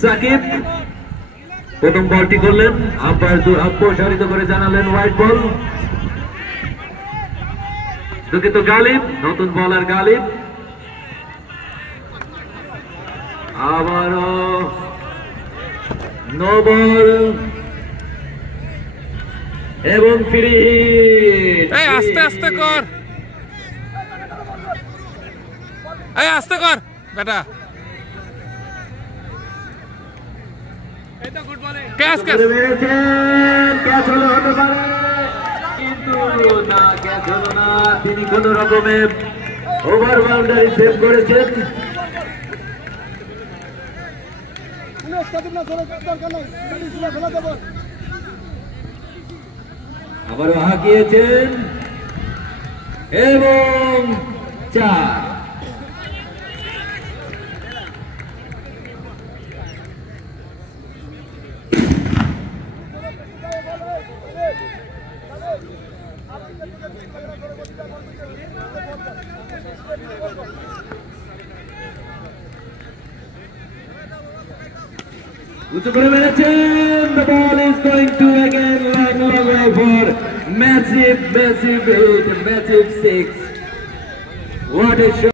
সাকিব প্রথম বলটি করলেন, আম্পায়ার প্রসারিত করে জানালেন হোয়াইট বল। দুঃখিত, গালিব, নতুন বলার গালিব। আবারও নো বল এবং ফ্রি হিট। আস্তে আস্তে কর, আস্তে কর বেটা। ক্যাচ ক্যাচ ক্যাচ হলো, হতে পারে কিন্তু না, ক্যাচ হলো না। তিনি কোন রকমে ওভার বাউন্ডারি সেভ করেছেন। আবারও হাঁকিয়েছেন এবং 4। উঁচু করে মেরেছেন। The ball is going to again long way for massive hit, massive 6. What a shot.